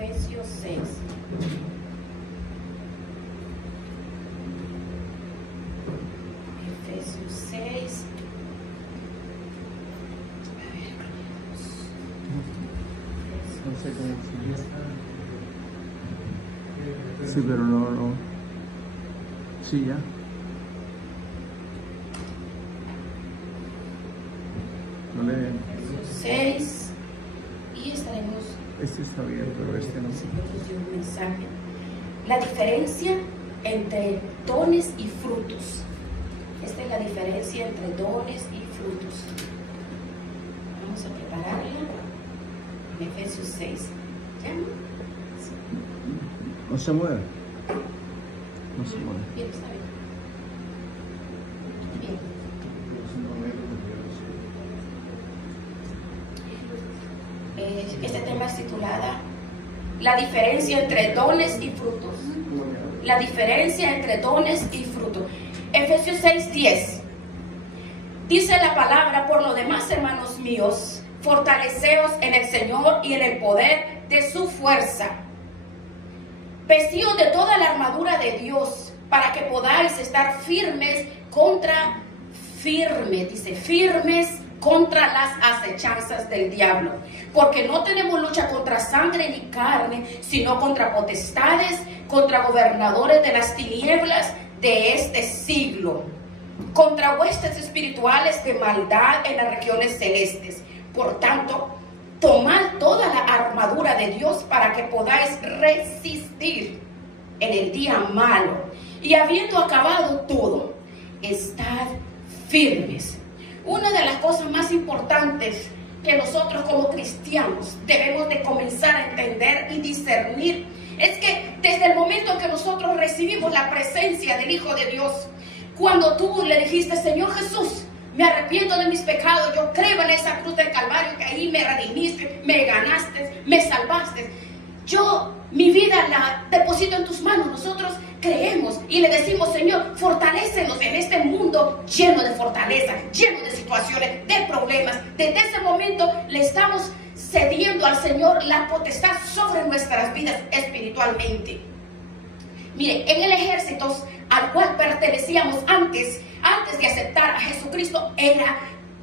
Efesios 6. Efesios 6. No sé cómo se. Sí, pero no. Sí, ya. No le. Efesios 6. Y estaremos. Este está bien, pero este no. El Señor nos dio un mensaje. La diferencia entre dones y frutos. Esta es la diferencia entre dones y frutos. Vamos a prepararla en Efesios 6. ¿Ya? No se mueve. No se mueve. Bien, está bien. Bien. Este tema es titulada La diferencia entre dones y frutos. La diferencia entre dones y frutos. Efesios 6:10. Dice la palabra: por lo demás, hermanos míos, fortaleceos en el Señor y en el poder de su fuerza. Vestidos de toda la armadura de Dios, para que podáis estar firmes contra las acechanzas del diablo. Porque no tenemos lucha contra sangre ni carne, sino contra potestades, contra gobernadores de las tinieblas de este siglo, contra huestes espirituales de maldad en las regiones celestes. Por tanto, tomad toda la armadura de Dios para que podáis resistir en el día malo, y habiendo acabado todo, estad firmes. Una de las cosas más importantes que nosotros como cristianos debemos de comenzar a entender y discernir es que desde el momento en que nosotros recibimos la presencia del Hijo de Dios, cuando tú le dijiste: Señor Jesús, me arrepiento de mis pecados, yo creo en esa cruz del Calvario, que ahí me redimiste, me ganaste, me salvaste, yo mi vida la deposito en tus manos. Nosotros creemos y le decimos: Señor, fortalécenos en este mundo lleno de fortaleza, lleno de situaciones, de problemas. Desde ese momento le estamos cediendo al Señor la potestad sobre nuestras vidas espiritualmente. Mire, en el ejército al cual pertenecíamos antes de aceptar a Jesucristo, era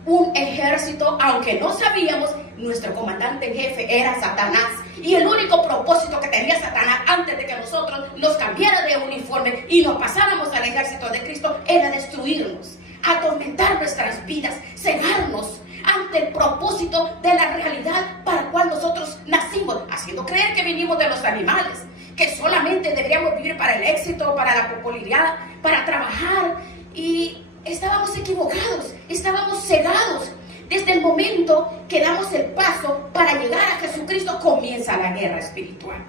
un ejército, aunque no sabíamos, nuestro comandante en jefe era Satanás. Y el único propósito que tenía Satanás antes de que nosotros nos cambiara de uniforme y nos pasáramos al ejército de Cristo era destruirnos, atormentar nuestras vidas, cegarnos ante el propósito de la realidad para la cual nosotros nacimos, haciendo creer que vinimos de los animales, que solamente deberíamos vivir para el éxito, para la popularidad, para trabajar. Y estábamos equivocados, estábamos cegados. Desde el momento que damos el paso para llegar a Jesucristo, comienza la guerra espiritual.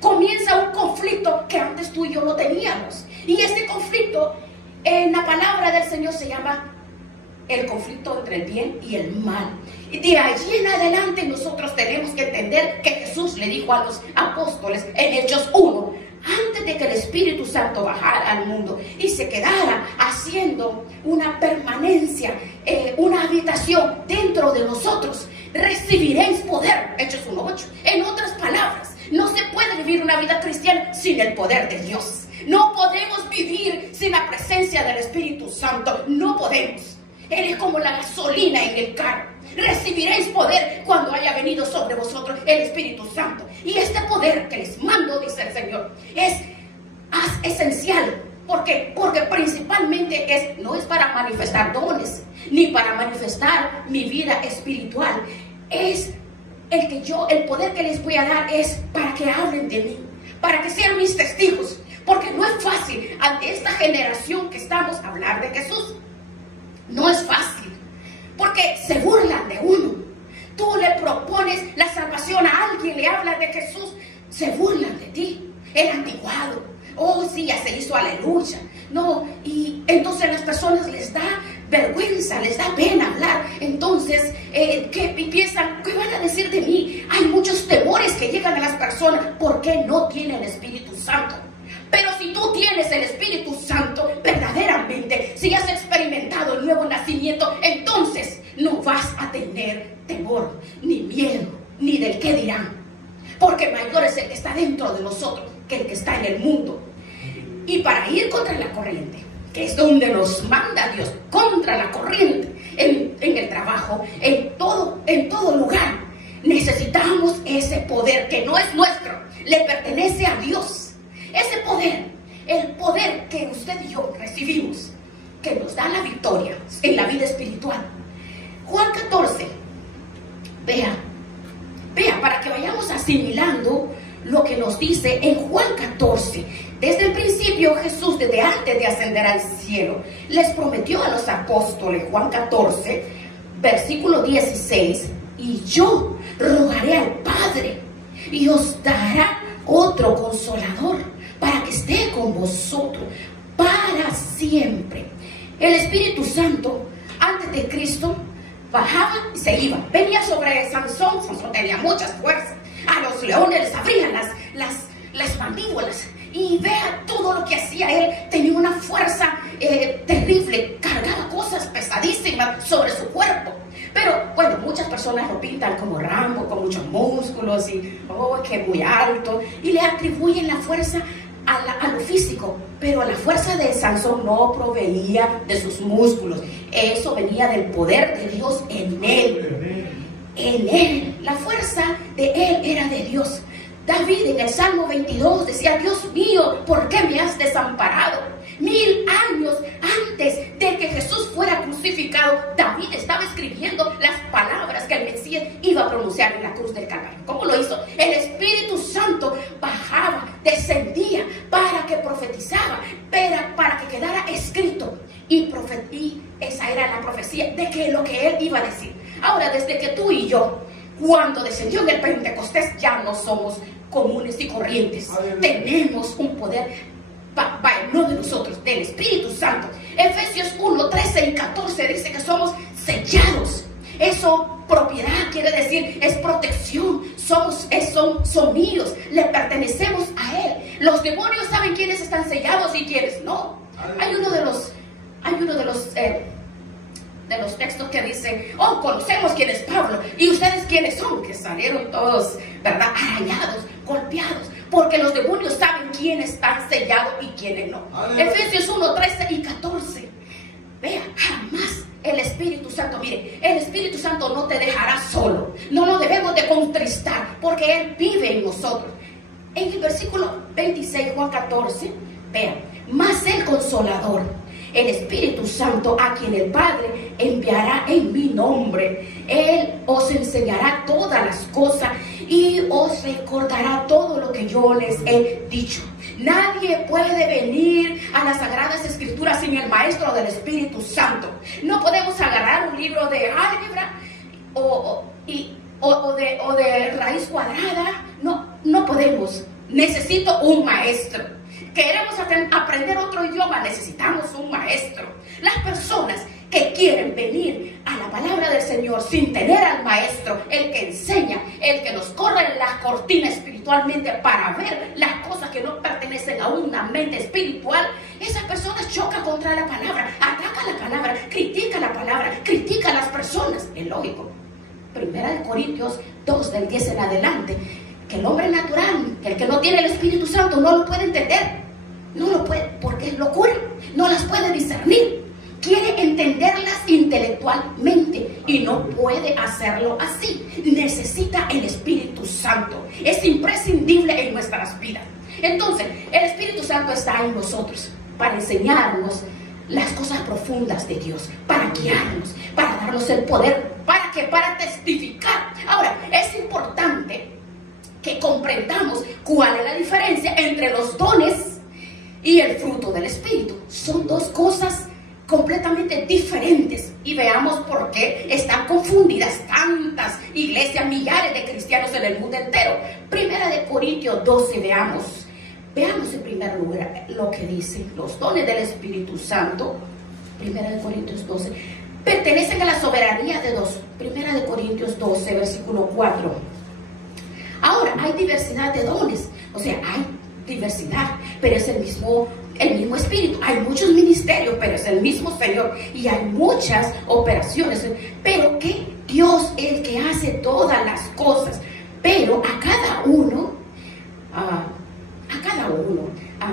Comienza un conflicto que antes tú y yo no teníamos. Y este conflicto, en la palabra del Señor, se llama el conflicto entre el bien y el mal. Y de allí en adelante nosotros tenemos que entender que Jesús le dijo a los apóstoles en Hechos 1, antes de que el Espíritu Santo bajara al mundo y se quedara haciendo una permanencia, una habitación dentro de nosotros: recibiréis poder. Hechos 1:8. En otras palabras, no se puede vivir una vida cristiana sin el poder de Dios. No podemos vivir sin la presencia del Espíritu Santo. No podemos. Él es como la gasolina en el carro. Recibiréis poder cuando haya venido sobre vosotros el Espíritu Santo. Y este poder que les mando, dice el Señor, es esencial. ¿Por qué? Porque principalmente no es para manifestar dones, ni para manifestar mi vida espiritual. Es el poder que les voy a dar es para que hablen de mí, para que sean mis testigos. Porque no es fácil ante esta generación que estamos a hablar de Jesús. No es fácil, porque se burlan de uno. Tú le propones la salvación a alguien, le hablas de Jesús, se burlan de ti. El antiguado, oh sí, ya se hizo, aleluya. No, y entonces a las personas les da vergüenza, les da pena hablar. Entonces, ¿qué piensan? ¿Qué van a decir de mí? Hay muchos temores que llegan a las personas porque no tienen el Espíritu Santo. Pero si tú tienes el Espíritu Santo, verdaderamente, si has experimentado el nuevo nacimiento, entonces no vas a tener temor, ni miedo, ni del qué dirán. porque mayor es el que está dentro de nosotros que el que está en el mundo. Y para ir contra la corriente, que es donde nos manda Dios, contra la corriente, en el trabajo, en todo lugar, necesitamos ese poder que no es nuestro, le pertenece a Dios. Ese poder, el poder que usted y yo recibimos, que nos da la victoria en la vida espiritual. Juan 14, vea, para que vayamos asimilando lo que nos dice en Juan 14. Desde el principio Jesús, desde antes de ascender al cielo, les prometió a los apóstoles, Juan 14, versículo 16, y yo rogaré al Padre y os dará otro consolador para que esté con vosotros para siempre. El Espíritu Santo, antes de Cristo, bajaba y se iba. Venía sobre Sansón. Sansón tenía muchas fuerzas. A los leones les abrían las mandíbulas. Y vea todo lo que hacía él. Tenía una fuerza terrible. Cargaba cosas pesadísimas sobre su cuerpo. Pero bueno, muchas personas lo pintan como Rambo, con muchos músculos y que muy alto. Y le atribuyen la fuerza a lo físico. Pero la fuerza de Sansón no provenía de sus músculos. Eso venía del poder de Dios en él. En él. La fuerza de él era de Dios. David en el Salmo 22 decía: Dios mío, ¿por qué me has desamparado? 1000 años antes de que Jesús fuera crucificado, David estaba escribiendo las palabras que el Mesías iba a pronunciar en la cruz del Calvario. ¿Cómo lo hizo? El Espíritu Santo bajaba, descendía para que profetizaba, para que quedara escrito. Y esa era la profecía de que lo que él iba a decir. Ahora, desde que tú y yo, cuando descendió en el Pentecostés, ya no somos comunes y corrientes. Tenemos un poder, no de nosotros, del Espíritu Santo. Efesios 1, 13 y 14 dice que somos sellados. Eso, propiedad, quiere decir, es protección. Son míos, le pertenecemos a él. Los demonios saben quiénes están sellados y quiénes no. Hay uno de los textos que dice: oh, conocemos quién es Pablo y ustedes quiénes son, que salieron todos, ¿verdad?, arañados, golpeados, porque los demonios saben quién está sellado y quiénes no. Efesios 1, 13 y 14. Vea, jamás el Espíritu Santo, mire, el Espíritu Santo no te dejará solo. No lo debemos de contristar, porque él vive en nosotros. En el versículo 26, Juan 14, vea: mas el Consolador, el Espíritu Santo, a quien el Padre enviará en mi nombre, él os enseñará todas las cosas y os recordará todo lo que yo les he dicho. Nadie puede venir a las Sagradas Escrituras sin el maestro del Espíritu Santo. No podemos agarrar un libro de álgebra o de raíz cuadrada. No podemos. Necesito un maestro. Queremos aprender otro idioma, necesitamos un maestro. Las personas que quieren venir a la palabra del Señor sin tener al maestro, el que enseña, el que nos corre la cortina espiritualmente para ver las cosas que no pertenecen a una mente espiritual, esas personas chocan contra la palabra, atacan la palabra, critican la palabra, critican a las personas. Es lógico. 1 Corintios 2, del 10 en adelante, que el hombre natural, el que no tiene el Espíritu Santo, no lo puede entender. No lo puede, porque es locura. No las puede discernir. Quiere entenderlas intelectualmente y no puede hacerlo así. Necesita el Espíritu Santo. Es imprescindible en nuestras vidas. Entonces, el Espíritu Santo está en nosotros para enseñarnos las cosas profundas de Dios, para guiarnos, para darnos el poder, para testificar. Ahora, es importante que comprendamos cuál es la diferencia entre los dones y el fruto del Espíritu. Son dos cosas completamente diferentes, y veamos por qué están confundidas tantas iglesias, millares de cristianos en el mundo entero. 1 Corintios 12, veamos en primer lugar lo que dice. Los dones del Espíritu Santo, 1 Corintios 12, pertenecen a la soberanía de Dios. 1 Corintios 12, versículo 4. Ahora, hay diversidad de dones, o sea, hay diversidad, pero es el mismo Espíritu. Hay muchos ministerios, pero es el mismo Señor, y hay muchas operaciones, pero que Dios es el que hace todas las cosas. Pero a cada uno, a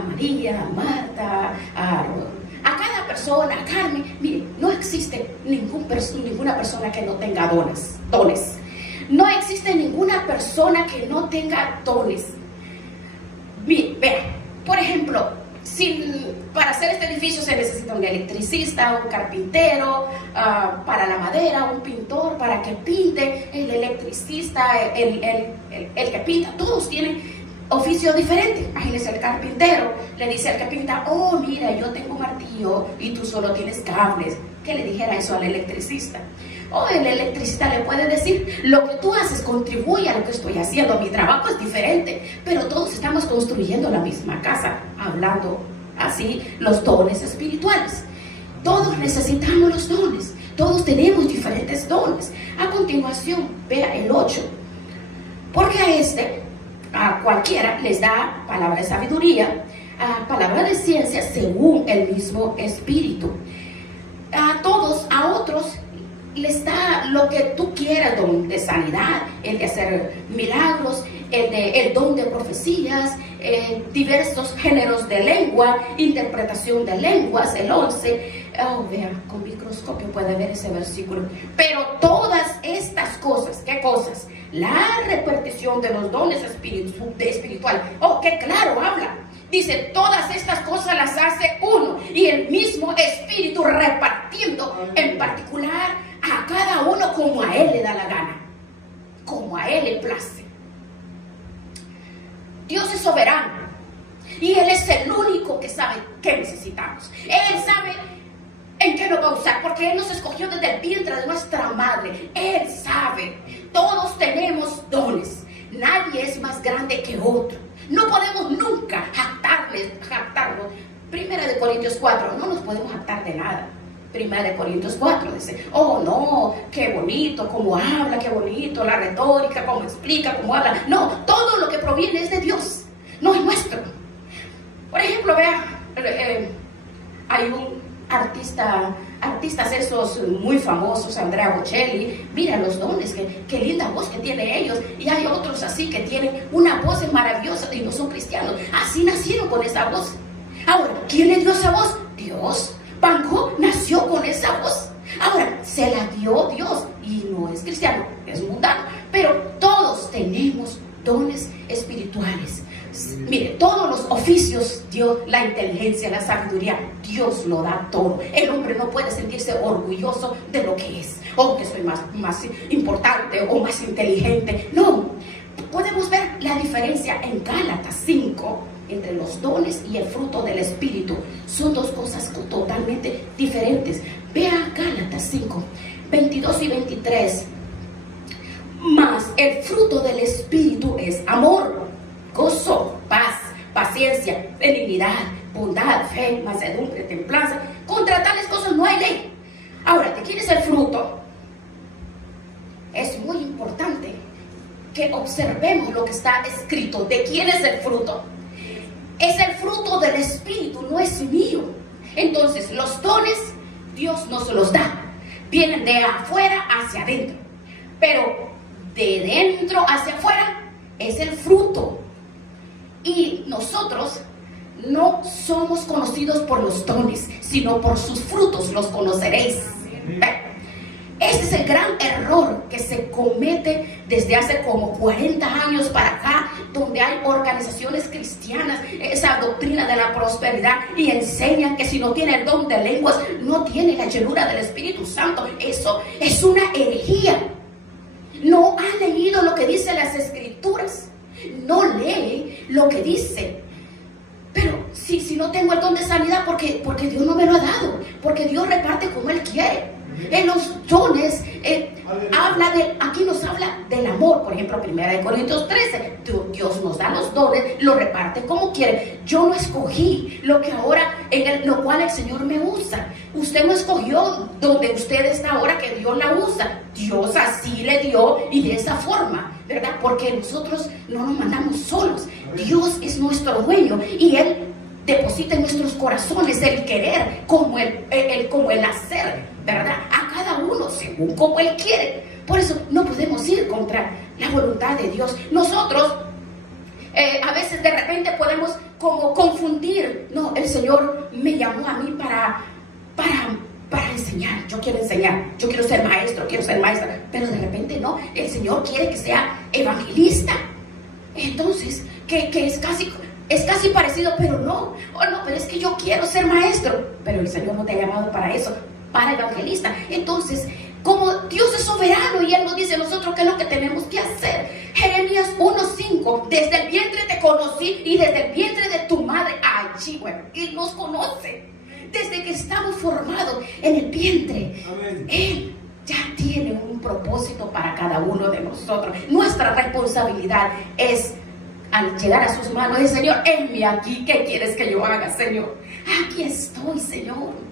María, a Marta, a cada persona, a Carmen, mire, no existe ninguna persona que no tenga dones. No existe ninguna persona que no tenga dones. Mire, vea, por ejemplo, para hacer este edificio se necesita un electricista, un carpintero, para la madera, un pintor para que pinte, el electricista, el que pinta, todos tienen oficio diferente. Imagínese, el carpintero le dice al que pinta: oh, mira, yo tengo un martillo y tú solo tienes cables. ¿Qué le dijera eso al electricista? O el electricista le puede decir: lo que tú haces contribuye a lo que estoy haciendo, mi trabajo es diferente, pero todos estamos construyendo la misma casa, hablando así los dones espirituales. Todos necesitamos los dones, todos tenemos diferentes dones. A continuación, vea el 8. Porque a cualquiera les da palabra de sabiduría, palabra de ciencia según el mismo Espíritu. A otros les da lo que tú quieras: don de sanidad, el de hacer milagros, el don de profecías, diversos géneros de lengua, interpretación de lenguas, el 11. Vea, con microscopio puede ver ese versículo. Pero todas estas cosas, ¿qué cosas? La repartición de los dones espiritual. Oh, qué claro habla. Dice: todas estas cosas las hace uno, y el mismo Espíritu, repartiendo en particular a cada uno como a él le da la gana, como a él le place. Dios es soberano y Él es el único que sabe qué necesitamos. Él sabe en qué nos va a usar, porque Él nos escogió desde el vientre de nuestra madre. Él sabe. Todos tenemos dones. Nadie es más grande que otro. No podemos nunca jactarnos. 1 Corintios 4, no nos podemos jactar de nada. 1 Corintios 4 dice: oh no, qué bonito, cómo habla, qué bonito, la retórica, cómo explica, cómo habla. No, todo lo que proviene es de Dios, no es nuestro. Por ejemplo, vea, hay un artistas esos muy famosos, Andrea Bocelli. Mira los dones, qué linda voz que tienen ellos. Y hay otros así que tienen una voz maravillosa y no son cristianos. Así nacieron con esa voz. Ahora, ¿quién le dio esa voz? Dios. Van Gogh nació con esa voz. Ahora, se la dio Dios y no es cristiano, es mundano. Pero todos tenemos dones espirituales. Mire, todos los oficios, Dios, la inteligencia, la sabiduría, Dios lo da todo. El hombre no puede sentirse orgulloso de lo que es, o que soy más importante o más inteligente. No, podemos ver la diferencia en Gálatas 5 entre los dones y el fruto del Espíritu. Son dos cosas totalmente diferentes. Vea Gálatas 5, 22 y 23. Mas el fruto del Espíritu es amor, gozo, paz, paciencia, benignidad, bondad, fe, mansedumbre, templanza. Contra tales cosas no hay ley. Ahora, ¿de quién es el fruto? Es muy importante que observemos lo que está escrito. ¿De quién es el fruto? Es el fruto del Espíritu, no es mío. Entonces, los dones Dios nos los da. Vienen de afuera hacia adentro. Pero de dentro hacia afuera es el fruto. Y nosotros no somos conocidos por los dones, sino por sus frutos los conoceréis. Ese es el gran error que se comete desde hace como 40 años para acá, donde hay organizaciones cristianas, esa doctrina de la prosperidad, y enseñan que si no tiene el don de lenguas, no tiene la llenura del Espíritu Santo. Eso es una herejía. No ha leído lo que dice las Escrituras, no lee lo que dice. Pero si no tengo el don de sanidad, porque Dios no me lo ha dado, porque Dios reparte como Él quiere. En los dones aquí nos habla del amor. Por ejemplo, 1 Corintios 13, Dios nos da los dones, lo reparte como quiere. Yo no escogí lo cual el Señor me usa. Usted no escogió donde usted está ahora, que Dios la usa. Dios así le dio y de esa forma, ¿verdad? Porque nosotros no nos mandamos solos. Dios es nuestro dueño y Él deposita en nuestros corazones el querer como el hacer, ¿verdad? A cada uno según como Él quiere. Por eso no podemos ir contra la voluntad de Dios. Nosotros a veces de repente podemos como confundir. No, el Señor me llamó a mí para enseñar. Yo quiero ser maestro, quiero ser maestra. Pero de repente no, el Señor quiere que sea evangelista. Entonces, que es casi parecido, pero no. Oh, no, pero es que yo quiero ser maestro. Pero el Señor no te ha llamado para eso, para evangelista. Entonces, como Dios es soberano y Él nos dice a nosotros qué es lo que tenemos que hacer. Jeremías 1:5, desde el vientre te conocí y desde el vientre de tu madre, allí, bueno, y nos conoce. Desde que estamos formados en el vientre, amén, Él ya tiene un propósito para cada uno de nosotros. Nuestra responsabilidad es, al llegar a sus manos, decir: Señor, envíame aquí, ¿qué quieres que yo haga, Señor? Aquí estoy, Señor.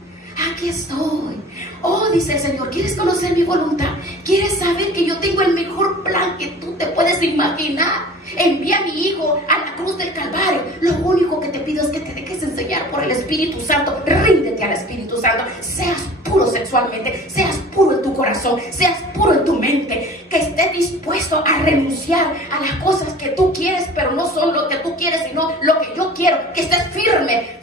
Aquí estoy. Oh, dice el Señor, ¿quieres conocer mi voluntad? ¿Quieres saber que yo tengo el mejor plan que tú te puedes imaginar? Envía a mi hijo a la cruz del Calvario. Lo único que te pido es que te dejes enseñar por el Espíritu Santo. Ríndete al Espíritu Santo. Seas puro sexualmente, seas puro en tu corazón, seas puro en tu mente, que estés dispuesto a renunciar a las cosas que tú quieres, pero no son lo que tú quieres, sino lo que yo quiero. Que estés firme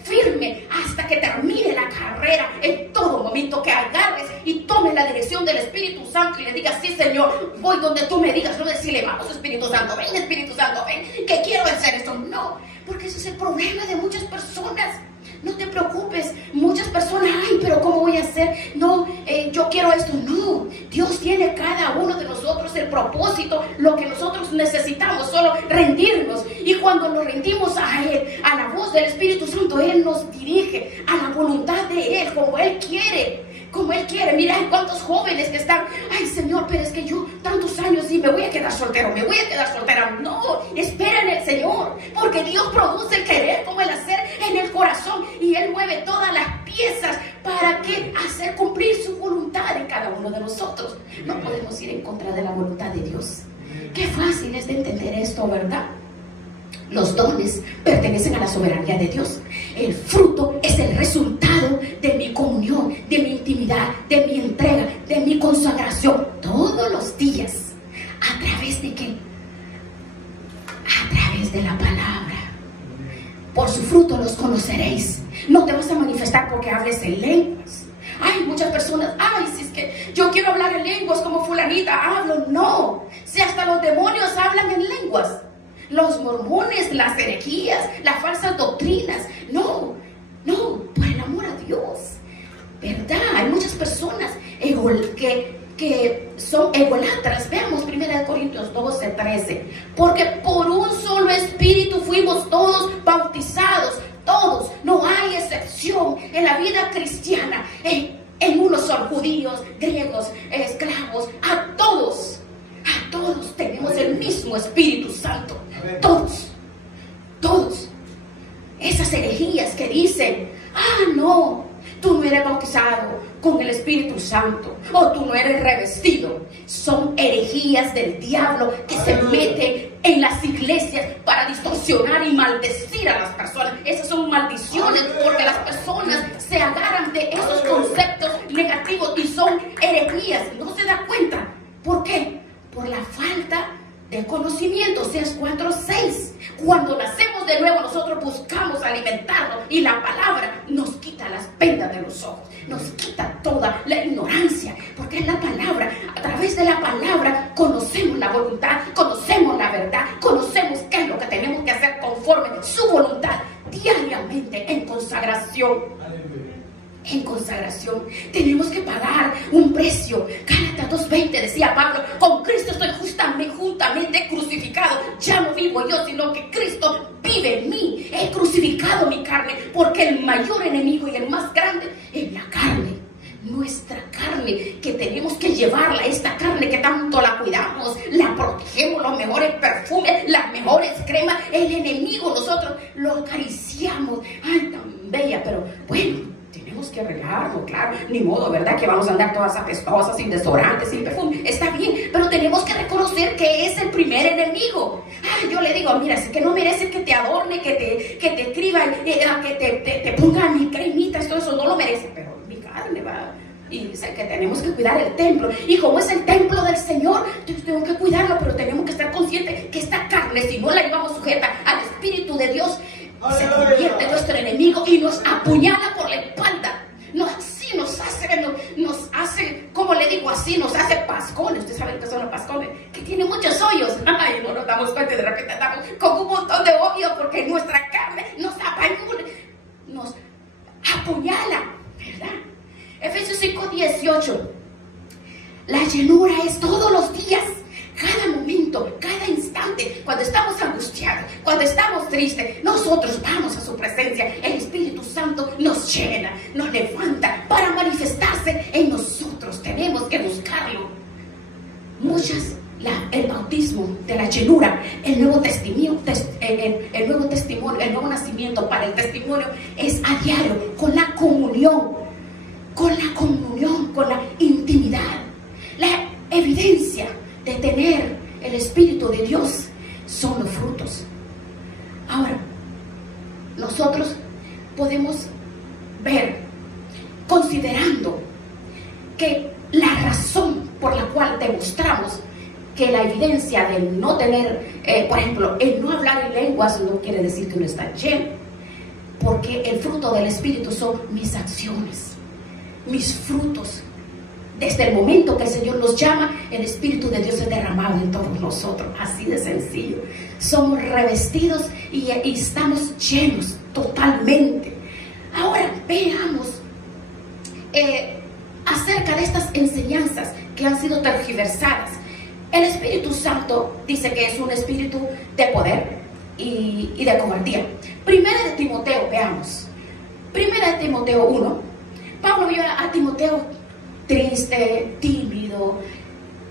hasta que termine la carrera. En todo momento que agarres y tomes la dirección del Espíritu Santo y le digas: sí, Señor, voy donde tú me digas. No decirle: vamos, Espíritu Santo, ven, Espíritu Santo, ven, que quiero hacer esto. No, porque ese es el problema de muchas personas. No te preocupes, muchas personas: ay, pero ¿cómo voy a hacer? No, yo quiero esto. No, Dios tiene cada uno de nosotros el propósito. Lo que nosotros necesitamos solo rendirnos. Y cuando nos rendimos a Él, a la voz del Espíritu Santo, Él nos dirige a la voluntad de Él, como Él quiere. Como Él quiere. Mira, hay cuántos jóvenes que están: ay, Señor, pero es que yo tantos años y me voy a quedar soltero, me voy a quedar soltera. No, espera en el Señor, porque Dios produce el querer como el hacer en el corazón, y Él mueve todas las piezas para que hacer cumplir su voluntad en cada uno de nosotros. No podemos ir en contra de la voluntad de Dios. Qué fácil es de entender esto, ¿verdad? Los dones pertenecen a la soberanía de Dios. El fruto es el resultado de mi comunión, de mi intimidad, de mi entrega, de mi consagración todos los días. ¿A través de qué? A través de la palabra. Por su fruto los conoceréis. No te vas a manifestar porque hables en lenguas. Hay muchas personas: ay, si es que yo quiero hablar en lenguas como fulanita, hablo. No, si hasta los demonios hablan en lenguas. Los mormones, las herejías, las falsas doctrinas. No, por el amor a Dios, ¿verdad? Hay muchas personas que son egolatras. Veamos 1 Corintios 12:13. Porque por un solo espíritu fuimos todos bautizados, todos, no hay excepción en la vida cristiana. En unos son judíos, griegos, esclavos, a todos tenemos el mismo Espíritu Santo. Todos. Esas herejías que dicen: ah, no, tú no eres bautizado con el Espíritu Santo, o tú no eres revestido, son herejías del diablo que se mete en las iglesias para distorsionar y maldecir a las personas. Esas son maldiciones, porque las personas se agarran de esos conceptos negativos y son herejías. No se da cuenta. ¿Por qué? Por la falta de conocimiento. Oseas 4:6. Cuando nacemos de nuevo, nosotros buscamos alimentarnos, y la palabra nos quita las vendas de los ojos, nos quita toda la ignorancia, porque es la palabra. A través de la palabra conocemos la voluntad, conocemos la verdad, conocemos qué es lo que tenemos que hacer conforme su voluntad, diariamente en consagración. En consagración tenemos que pagar un precio. Gálatas 2:20 decía Pablo: con Cristo estoy juntamente crucificado. Ya no vivo yo, sino que Cristo vive en mí. He crucificado mi carne, porque el mayor enemigo y el más grande es la carne. Nuestra carne, que tenemos que llevarla, esta carne que tanto la cuidamos, la protegemos, los mejores perfumes, las mejores cremas. El enemigo, nosotros lo acariciamos. Ay, tan bella, pero bueno, tenemos que arreglarlo, claro, ni modo, ¿verdad? Que vamos a andar todas apestosas, sin desodorante, sin perfume. Está bien, pero tenemos que reconocer que es el primer enemigo. Ay, yo le digo: mira, es que no mereces que te adorne, que te escriba, que te ponga mi cremitas, todo eso no lo merece. Pero mi carne va Y dice que tenemos que cuidar el templo. Y como es el templo del Señor, entonces tengo que cuidarlo, pero tenemos que estar conscientes que esta carne, si no la llevamos sujeta al Espíritu de Dios, se convierte en nuestro enemigo y nos apuñala por la espalda. Así nos hace, como le digo, así nos hace pascones. Ustedes saben que son los pascones, que tienen muchos hoyos. Ay, no nos damos cuenta y de repente andamos con un montón de hoyos porque nuestra carne nos apuñala, ¿verdad? Efesios 5:18. La llenura es todos los días, cada momento, cada instante. Cuando estamos angustiados, cuando estamos tristes, nosotros vamos a su presencia. El Espíritu Santo nos llena, nos levanta para manifestarse en nosotros. Tenemos que buscarlo. El bautismo de la llenura, el nuevo testimonio, el nuevo nacimiento para el testimonio es a diario, con la comunión, con la intimidad. La evidencia de tener el Espíritu de Dios son los frutos. Ahora, nosotros podemos ver, considerando que la razón por la cual demostramos que la evidencia de no tener, por ejemplo, el no hablar en lenguas no quiere decir que uno está lleno, porque el fruto del Espíritu son mis acciones, mis frutos. Desde el momento que el Señor nos llama, el Espíritu de Dios es derramado en todos nosotros, así de sencillo. Somos revestidos y estamos llenos totalmente. Ahora veamos acerca de estas enseñanzas que han sido tergiversadas. El Espíritu Santo dice que es un espíritu de poder y de cobardía. Primera de Timoteo, veamos. Primera de Timoteo 1. Pablo vio a Timoteo triste, tímido.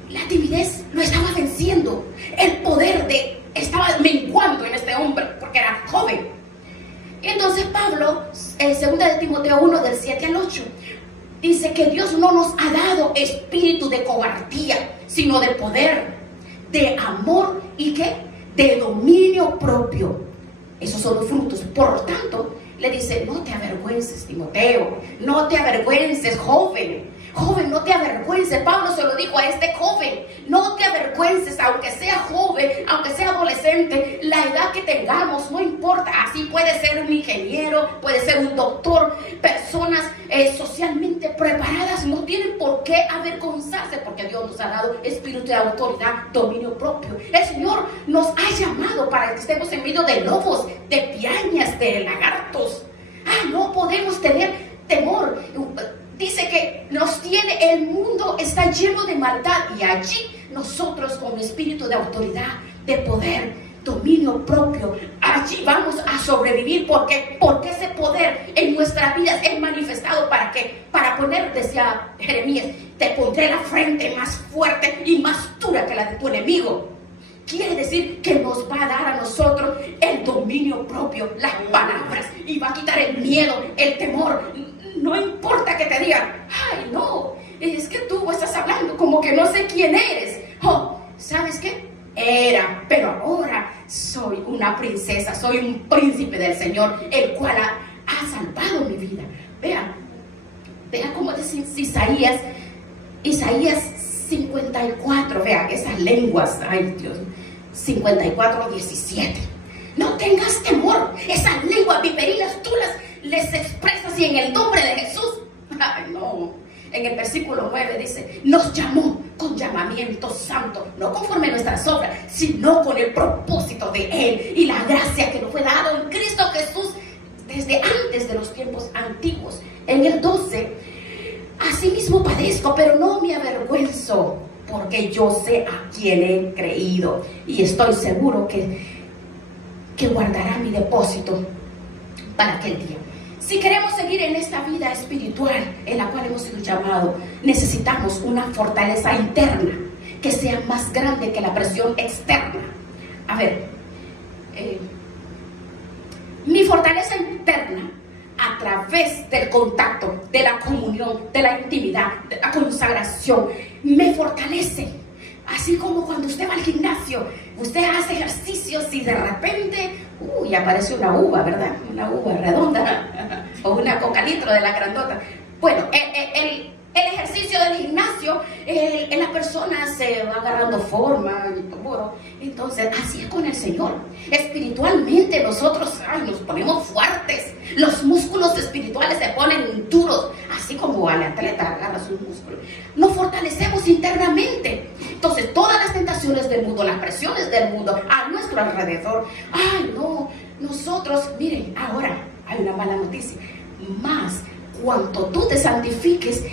La timidez lo estaba venciendo. El poder estaba menguando en este hombre porque era joven. Entonces Pablo, en 2 de Timoteo 1, del 7 al 8, dice que Dios no nos ha dado espíritu de cobardía, sino de poder, de amor y ¿qué? De dominio propio. Esos son los frutos. Por tanto, le dice, no te avergüences, Timoteo, no te avergüences, joven. Joven, no te avergüences. Pablo se lo dijo a este joven, no te avergüences, aunque sea joven, aunque sea adolescente, la edad que tengamos, no importa. Así puede ser un ingeniero, puede ser un doctor. Personas socialmente preparadas no tienen por qué avergonzarse, porque Dios nos ha dado espíritu de autoridad, dominio propio. El Señor nos ha llamado para que estemos en medio de lobos, de pirañas, de lagartos. No podemos tener temor. Dice que el mundo está lleno de maldad, y allí nosotros con espíritu de autoridad, de poder, dominio propio, allí vamos a sobrevivir, porque ese poder en nuestra vida es manifestado. ¿Para qué? Para poner, decía Jeremías, te pondré la frente más fuerte y más dura que la de tu enemigo. Quiere decir que nos va a dar a nosotros el dominio propio, las palabras, y va a quitar el miedo, el temor. No importa que te digan, ay no, es que tú estás hablando como que no sé quién eres. ¿Sabes qué? Pero ahora soy una princesa, soy un príncipe del Señor, el cual ha salvado mi vida. Vean cómo dice Isaías 54, vean esas lenguas, ay Dios, 54:17. No tengas temor, esas lenguas viperinas tú les expresas, y en el nombre de Jesús. Ay, no. En el versículo 9 dice, nos llamó con llamamiento santo, no conforme a nuestras obras, sino con el propósito de Él y la gracia que nos fue dado en Cristo Jesús desde antes de los tiempos antiguos. En el 12, asimismo padezco, pero no me avergüenzo, porque yo sé a quién he creído y estoy seguro que guardará mi depósito para aquel día. Si queremos seguir en esta vida espiritual en la cual hemos sido llamados, necesitamos una fortaleza interna que sea más grande que la presión externa. A ver, mi fortaleza interna, a través del contacto, de la comunión, de la intimidad, de la consagración, me fortalece. Así como cuando usted va al gimnasio, usted hace ejercicios y de repente, aparece una uva, ¿verdad? Una uva redonda o una coca litro de la grandota. Bueno, El ejercicio del gimnasio, en la persona se va agarrando forma y todo. Entonces, así es con el Señor. Espiritualmente nosotros nos ponemos fuertes. Los músculos espirituales se ponen duros, así como al atleta agarra sus músculos. Nos fortalecemos internamente. Entonces, todas las tentaciones del mundo, las presiones del mundo a nuestro alrededor. Nosotros, miren, ahora hay una mala noticia. Más, cuanto tú te santifiques,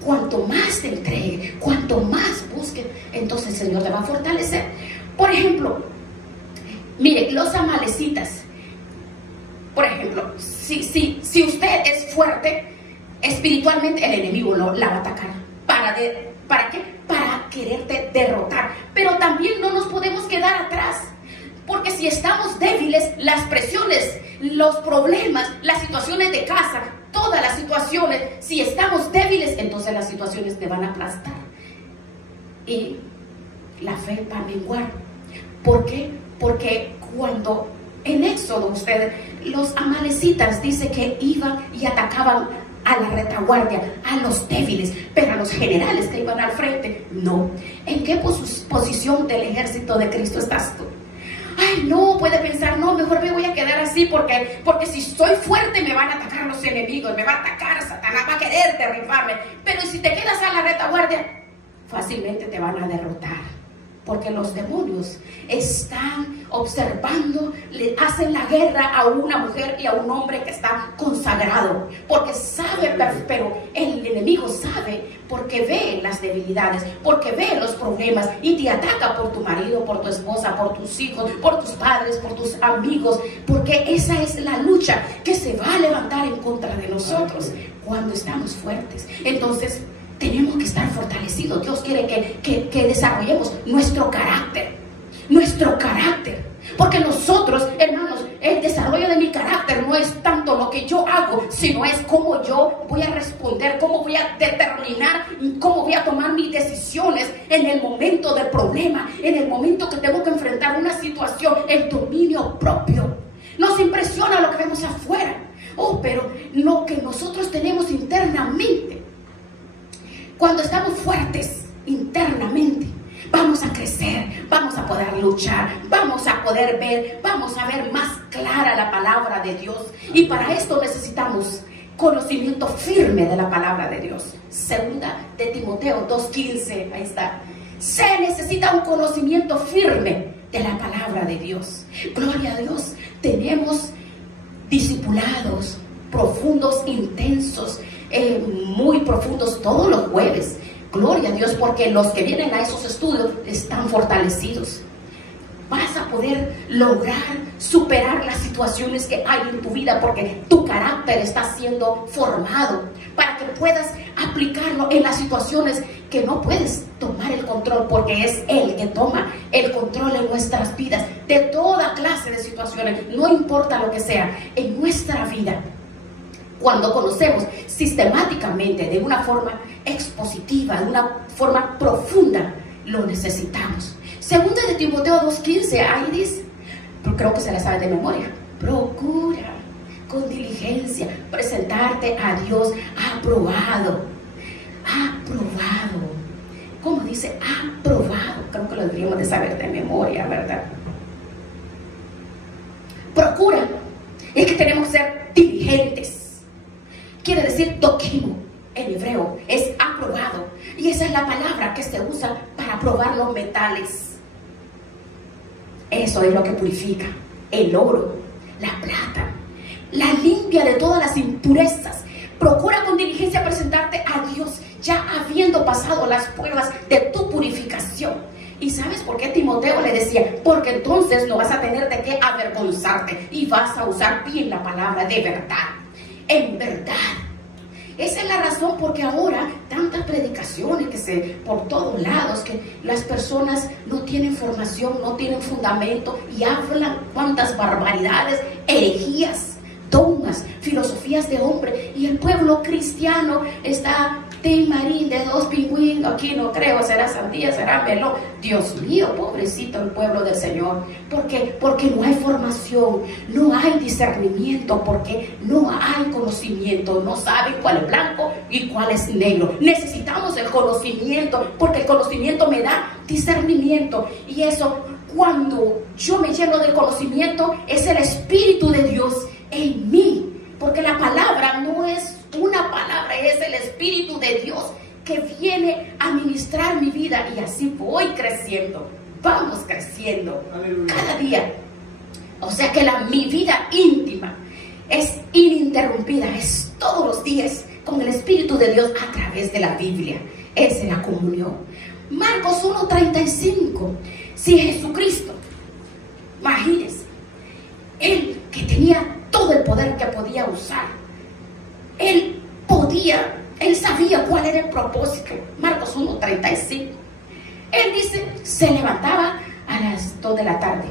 cuanto más te entregue, cuanto más busques, entonces el Señor te va a fortalecer. Por ejemplo, mire, los amalecitas. Por ejemplo, si usted es fuerte, espiritualmente el enemigo la va a atacar. ¿Para qué? Para quererte derrotar. Pero también no nos podemos quedar atrás. Porque si estamos débiles, las presiones, los problemas, las situaciones de casa, todas las situaciones, si estamos débiles, entonces las situaciones te van a aplastar. Y la fe va a menguar. ¿Por qué? Porque cuando en Éxodo los amalecitas dice que iban y atacaban a la retaguardia, a los débiles, pero a los generales que iban al frente, no. ¿En qué posición del ejército de Cristo estás tú? No, puede pensar, no, mejor me voy a quedar así porque si soy fuerte me van a atacar los enemigos, me va a atacar Satanás, va a querer derribarme. Pero si te quedas a la retaguardia, fácilmente te van a derrotar. Porque los demonios están observando, le hacen la guerra a una mujer y a un hombre que está consagrado. Porque sabe, pero el enemigo sabe, porque ve las debilidades, porque ve los problemas y te ataca por tu marido, por tu esposa, por tus hijos, por tus padres, por tus amigos. Porque esa es la lucha que se va a levantar en contra de nosotros cuando estamos fuertes. Entonces, tenemos que estar fortalecidos. Dios quiere que desarrollemos nuestro carácter. Porque nosotros, hermanos, el desarrollo de mi carácter no es tanto lo que yo hago, sino es cómo yo voy a responder, cómo voy a determinar, cómo voy a tomar mis decisiones en el momento del problema, en el momento que tengo que enfrentar una situación, el dominio propio. Nos impresiona lo que vemos afuera, pero lo que nosotros tenemos internamente. Cuando estamos fuertes internamente, vamos a crecer, vamos a poder luchar, vamos a poder ver, vamos a ver más clara la palabra de Dios. Y para esto necesitamos conocimiento firme de la palabra de Dios. Segunda de Timoteo 2:15, ahí está. Se necesita un conocimiento firme de la palabra de Dios. Gloria a Dios. Tenemos discipulados profundos, intensos, muy profundos todos los jueves. Gloria a Dios, porque los que vienen a esos estudios están fortalecidos. Vas a poder lograr superar las situaciones que hay en tu vida, porque tu carácter está siendo formado para que puedas aplicarlo en las situaciones que no puedes tomar el control, porque es Él que toma el control en nuestras vidas, de toda clase de situaciones, no importa lo que sea, en nuestra vida. Cuando conocemos sistemáticamente, de una forma expositiva, de una forma profunda, lo necesitamos. Segunda de Timoteo 2:15, ahí dice, pero creo que se la sabe de memoria: procura con diligencia presentarte a Dios aprobado. Aprobado. ¿Cómo dice? Aprobado. Creo que lo deberíamos de saber de memoria, ¿verdad? Procura. Es que tenemos que ser diligentes. Quiere decir doquimo en hebreo, es aprobado. Y esa es la palabra que se usa para probar los metales. Eso es lo que purifica el oro, la plata, la limpia de todas las impurezas. Procura con diligencia presentarte a Dios, ya habiendo pasado las pruebas de tu purificación. ¿Y sabes por qué Timoteo le decía? Porque entonces no vas a tener de qué avergonzarte y vas a usar bien la palabra de verdad. En verdad. Esa es la razón porque ahora tantas predicaciones por todos lados, que las personas no tienen formación, no tienen fundamento y hablan cuantas barbaridades, herejías, dogmas, filosofías de hombre, y el pueblo cristiano está timarín de 2 pingüinos, aquí no creo, será sandía, será melón. Dios mío, pobrecito el pueblo del Señor. ¿Por qué? Porque no hay formación, no hay discernimiento, porque no hay conocimiento, no saben cuál es blanco y cuál es negro. Necesitamos el conocimiento, porque el conocimiento me da discernimiento, y eso, cuando yo me lleno del conocimiento, es el Espíritu de Dios en mí, porque la palabra no es una palabra, es el Espíritu de Dios que viene a ministrar mi vida, y así voy creciendo, vamos creciendo cada día. O sea que mi vida íntima es ininterrumpida, es todos los días con el Espíritu de Dios a través de la Biblia, es la comunión. Marcos 1:35, si Jesucristo, imagínense, Él que tenía todo el poder que podía usar, Él sabía cuál era el propósito. Marcos 1:35, Él dice, se levantaba a las 2 de la tarde.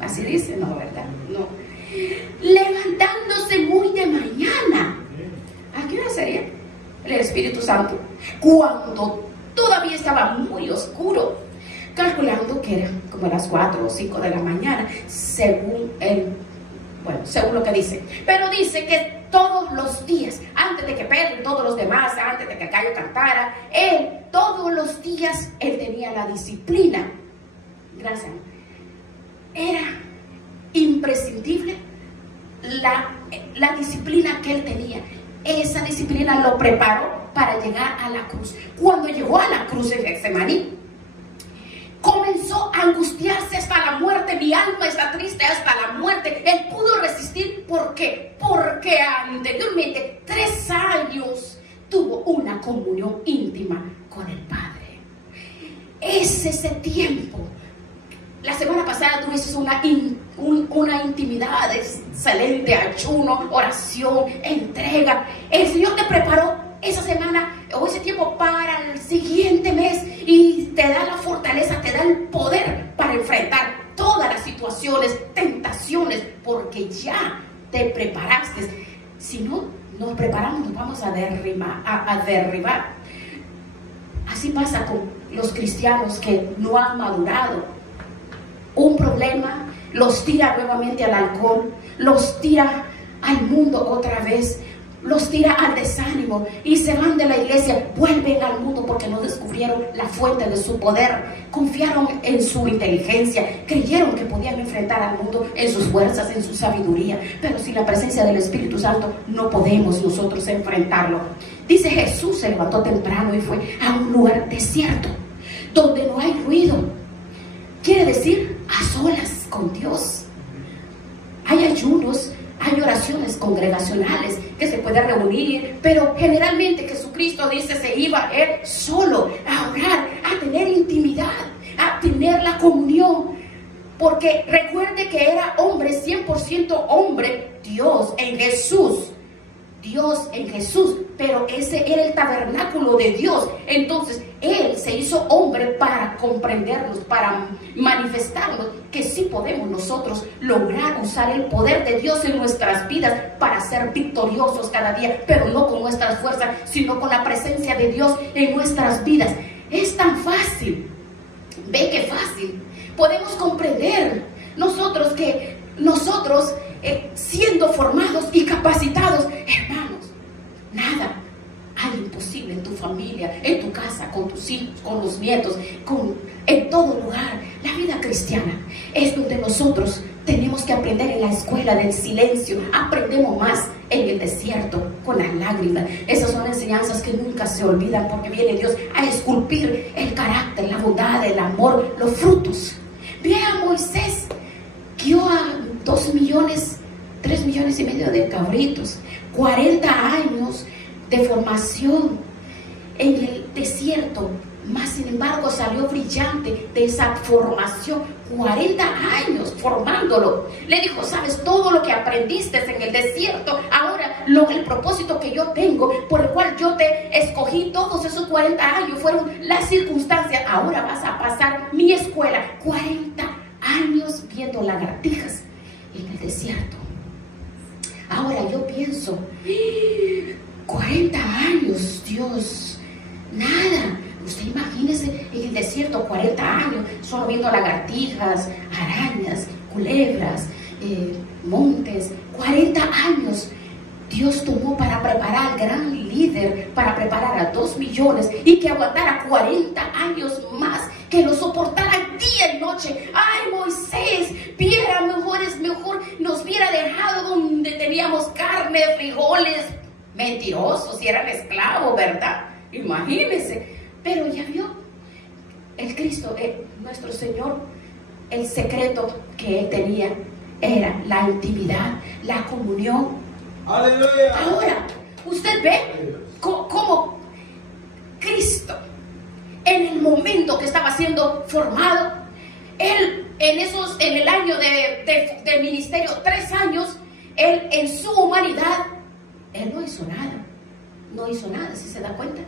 Así dice, no, ¿verdad? No. Levantándose muy de mañana. ¿A qué hora sería? El Espíritu Santo. Cuando todavía estaba muy oscuro, calculando que era como las 4 o 5 de la mañana, según lo que dice. Pero dice que todos los días, antes de que Pedro y todos los demás, antes de que Gallo cantara, todos los días, él tenía la disciplina. Gracias. Era imprescindible la disciplina que él tenía. Esa disciplina lo preparó para llegar a la cruz. Cuando llegó a la cruz en Getsemaní, comenzó a angustiarse hasta la muerte. Mi alma está triste hasta la muerte. Él pudo resistir. ¿Por qué? Porque anteriormente 3 años tuvo una comunión íntima con el Padre. Es ese tiempo. La semana pasada tuviste una intimidad excelente, ayuno, oración, entrega. El Señor te preparó esa semana o ese tiempo para el siguiente mes, y te da la fortaleza, te da el poder para enfrentar todas las situaciones, tentaciones, porque ya te preparaste. Si no nos preparamos, nos vamos a derribar. Así pasa con los cristianos que no han madurado. Un problema los tira nuevamente al alcohol, los tira al mundo otra vez, los tira al desánimo, y se van de la iglesia, vuelven al mundo porque no descubrieron la fuente de su poder, confiaron en su inteligencia, creyeron que podían enfrentar al mundo en sus fuerzas, en su sabiduría, pero sin la presencia del Espíritu Santo no podemos nosotros enfrentarlo. Dice, Jesús se levantó temprano y fue a un lugar desierto, donde no hay ruido. Quiere decir, a solas con Dios. Hay ayunos, hay oraciones congregacionales que se puede reunir, pero generalmente Jesucristo dice, se iba él solo a orar, a tener intimidad, a tener la comunión, porque recuerde que era hombre, 100% hombre, Dios en Jesús, pero ese era el tabernáculo de Dios. Entonces Él se hizo hombre para comprendernos, para manifestarnos que sí podemos nosotros lograr usar el poder de Dios en nuestras vidas para ser victoriosos cada día, pero no con nuestras fuerzas, sino con la presencia de Dios en nuestras vidas. Es tan fácil, ve que fácil, podemos comprender nosotros siendo formados y capacitados, hermanos, nada hay imposible en tu familia, en tu casa, con tus hijos, con los nietos, en todo lugar. La vida cristiana es donde nosotros tenemos que aprender en la escuela del silencio. Aprendemos más en el desierto, con las lágrimas. Esas son enseñanzas que nunca se olvidan, porque viene Dios a esculpir el carácter, la bondad, el amor, los frutos. Ve a Moisés, guió a 3,5 millones de cabritos, 40 años de formación en el desierto, más sin embargo salió brillante de esa formación. 40 años formándolo. Le dijo, sabes, todo lo que aprendiste en el desierto, ahora el propósito que yo tengo, por el cual yo te escogí, todos esos 40 años fueron las circunstancias. Ahora vas a pasar mi escuela, 40 años viendo lagartijas en el desierto. Ahora yo pienso, 40 años, Dios, nada. Usted imagínese en el desierto 40 años, solo viendo lagartijas, arañas, culebras, montes. 40 años Dios tomó para preparar al gran líder, para preparar a 2 millones, y que aguantara 40 años más, que lo soportara día y noche. Ay, Moisés, viera mejor nos hubiera dejado donde teníamos carne, frijoles. Mentirosos, si eran esclavos, ¿verdad? Imagínense. Pero ya vio, el Cristo, nuestro Señor, el secreto que Él tenía era la intimidad, la comunión. ¡Aleluya! Ahora, usted ve cómo Cristo, en el momento que estaba siendo formado, Él en el año de ministerio, 3 años, Él en su humanidad, Él no hizo nada, ¿sí se da cuenta?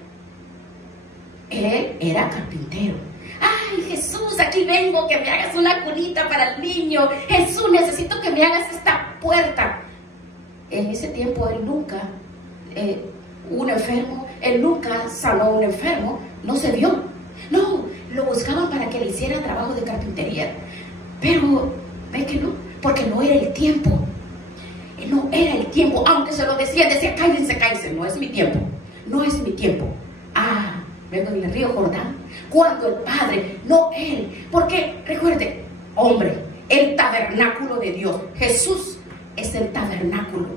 Él era carpintero. Ay, Jesús, aquí vengo, que me hagas una cunita para el niño. Jesús, necesito que me hagas esta puerta. En ese tiempo él nunca, un enfermo, él nunca sanó a un enfermo, no se vio. No, lo buscaban para que le hiciera trabajo de carpintería. Pero, ve que no, porque no era el tiempo. No era el tiempo, aunque se lo decía, cállense, no es mi tiempo, no es mi tiempo. Ah, vengo en el río Jordán, cuando el Padre, no Él, porque recuerde, hombre, el tabernáculo de Dios, Jesús es el tabernáculo,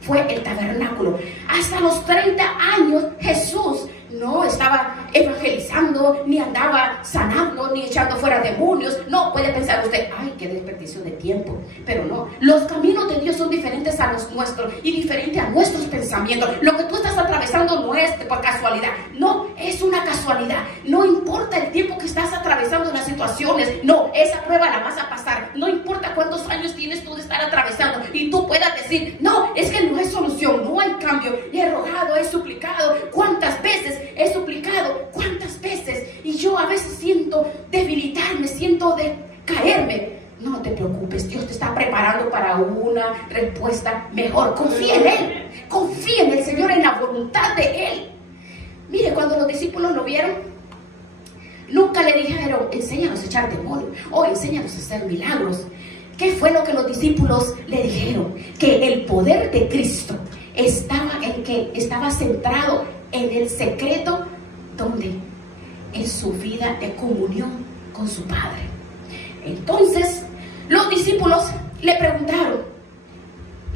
fue el tabernáculo. Hasta los 30 años Jesús no estaba evangelizando, ni andaba sanando, ni echando fuera demonios. No, puede pensar usted, ay, qué desperdicio de tiempo. Pero no, los caminos de Dios son diferentes a los nuestros y diferentes a nuestros pensamientos. Lo que tú estás atravesando no es por casualidad, no es una casualidad. No importa el tiempo que estás atravesando las situaciones, no, esa prueba la vas a pasar. No importa cuántos años tienes tú de estar atravesando y tú puedas decir, no, es que no hay solución, no hay cambio. He rogado, he suplicado, ¿cuántas veces he suplicado? ¿Cuántas veces? Y yo a veces siento debilitarme, siento caerme. No te preocupes, Dios te está preparando para una respuesta mejor. Confía en Él, confía en el Señor, en la voluntad de Él. Mire, cuando los discípulos lo vieron, nunca le dijeron, enséñanos a echar demonios o enséñanos a hacer milagros. ¿Qué fue lo que los discípulos le dijeron? Que el poder de Cristo estaba centrado en el secreto, donde en su vida de comunión con su Padre. Entonces los discípulos le preguntaron,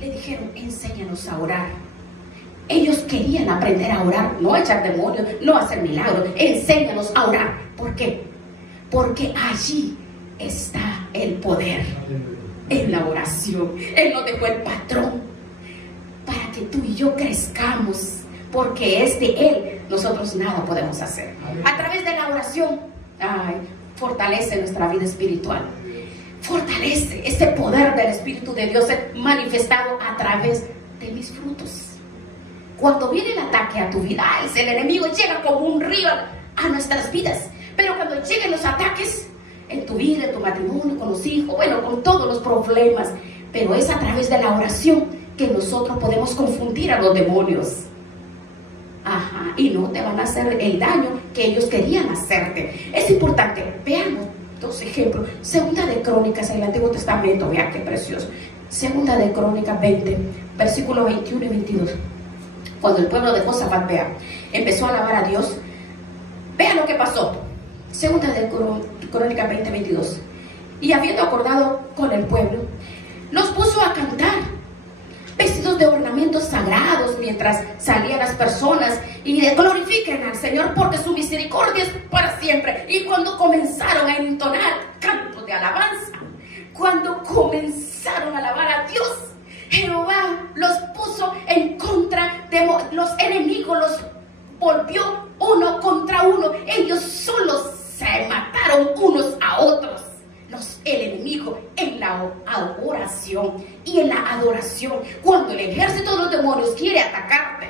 le dijeron, enséñanos a orar. Ellos querían aprender a orar, no a echar demonios, no a hacer milagros. Enséñanos a orar. ¿Por qué? Porque allí está el poder, en la oración. Él nos dejó el patrón para que tú y yo crezcamos, porque es de Él, nosotros nada podemos hacer. A través de la oración, fortalece nuestra vida espiritual, fortalece ese poder del Espíritu de Dios manifestado a través de mis frutos. Cuando viene el ataque a tu vida, el enemigo llega como un río a nuestras vidas, pero cuando lleguen los ataques en tu vida, en tu matrimonio, con los hijos, bueno, con todos los problemas, pero es a través de la oración que nosotros podemos confundir a los demonios. Y no te van a hacer el daño que ellos querían hacerte. Es importante, veamos 2 ejemplos. Segunda de Crónicas en el Antiguo Testamento, vea qué precioso. Segunda de Crónicas 20, versículos 21 y 22. Cuando el pueblo de Josafat, empezó a alabar a Dios, vea lo que pasó. Segunda de Crónicas 20, 22. Y habiendo acordado con el pueblo, los puso a cantar, vestidos de ornamentos sagrados, mientras salían las personas y glorifiquen al Señor, porque su misericordia es para siempre. Y cuando comenzaron a entonar cantos de alabanza, cuando comenzaron a alabar a Dios, Jehová los puso en contra de los enemigos, los volvió uno contra uno. Ellos solos se mataron unos a otros, el enemigo, en la oración y en la adoración. Cuando el ejército de los demonios quiere atacarte,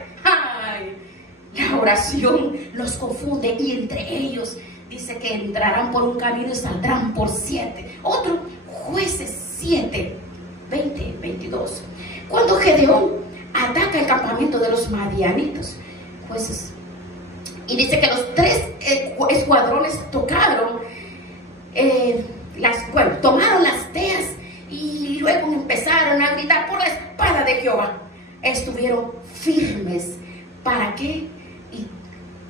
la oración los confunde, y entre ellos dice que entrarán por un camino y saldrán por 7. Otro, Jueces 7, 20, 22. Cuando Gedeón ataca el campamento de los madianitas. Pues, y dice que los 3 escuadrones tomaron las teas y luego empezaron a gritar por la espada de Jehová. Estuvieron firmes. ¿Para qué? Y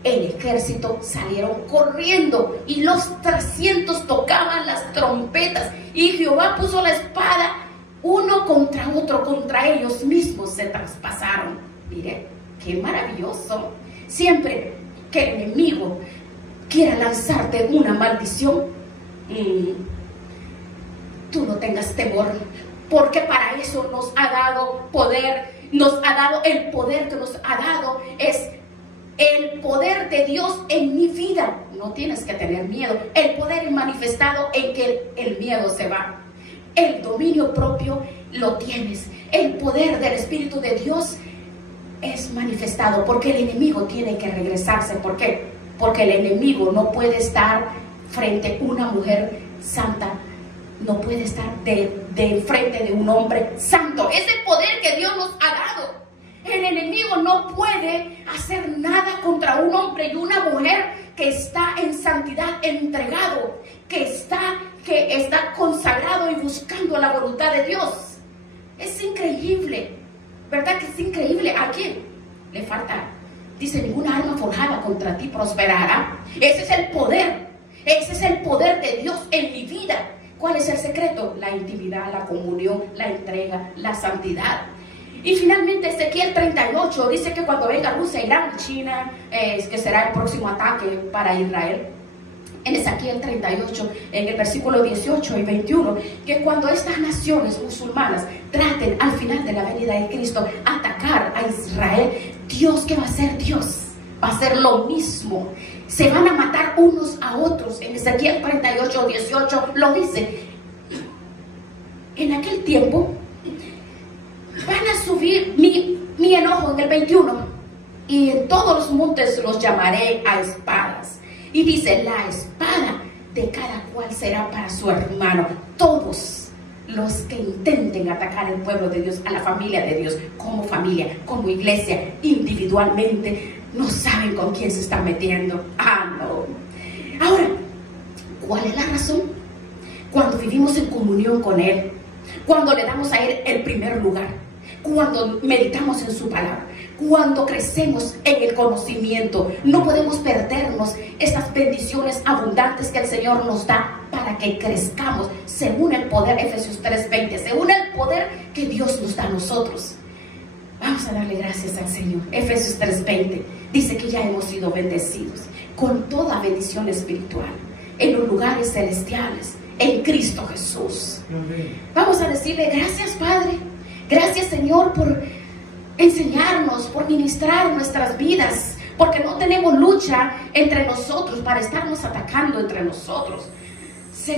el ejército salieron corriendo y los 300 tocaban las trompetas y Jehová puso la espada uno contra otro, contra ellos mismos se traspasaron. Mire, qué maravilloso. Siempre que el enemigo quiera lanzarte una maldición, tú no tengas temor, porque para eso nos ha dado poder, nos ha dado el poder que nos ha dado, es el poder de Dios en mi vida. No tienes que tener miedo. El poder es manifestado en que el miedo se va. El dominio propio lo tienes. El poder del Espíritu de Dios es manifestado, porque el enemigo tiene que regresarse. ¿Por qué? Porque el enemigo no puede estar frente a una mujer santa, no puede estar de frente de un hombre santo. Es el poder que Dios nos ha dado. El enemigo no puede hacer nada contra un hombre y una mujer que está en santidad, entregado, que está consagrado y buscando la voluntad de Dios. Es increíble, ¿verdad que es increíble? ¿A quién le falta? Dice, ninguna arma forjada contra ti prosperará. Ese es el poder. Ese es el poder de Dios en mi vida. ¿Cuál es el secreto? La intimidad, la comunión, la entrega, la santidad. Y finalmente Ezequiel 38 dice que cuando venga Rusia, Irán, China, que será el próximo ataque para Israel. En Ezequiel 38, en el versículo 18 y 21, que cuando estas naciones musulmanas traten al final de la venida de Cristo atacar a Israel, Dios, ¿qué va a hacer Dios? Va a hacer lo mismo. Se van a matar unos a otros. En Ezequiel 38, 18 lo dice. En aquel tiempo van a subir mi enojo, en el 21, y en todos los montes los llamaré a espadas. Y dice, la espada de cada cual será para su hermano. Todos los que intenten atacar al pueblo de Dios, a la familia de Dios, como iglesia, individualmente, no saben con quién se están metiendo. No. Ahora, ¿cuál es la razón? Cuando vivimos en comunión con Él, cuando le damos a Él el primer lugar, cuando meditamos en su palabra, cuando crecemos en el conocimiento, no podemos perdernos estas bendiciones abundantes que el Señor nos da para que crezcamos según el poder, Efesios 3:20, según el poder que Dios nos da a nosotros. Vamos a darle gracias al Señor. Efesios 3:20 dice que ya hemos sido bendecidos con toda bendición espiritual en los lugares celestiales en Cristo Jesús. Vamos a decirle gracias, Padre. Gracias, Señor, por enseñarnos, por ministrar nuestras vidas, porque no tenemos lucha entre nosotros para estarnos atacando entre nosotros.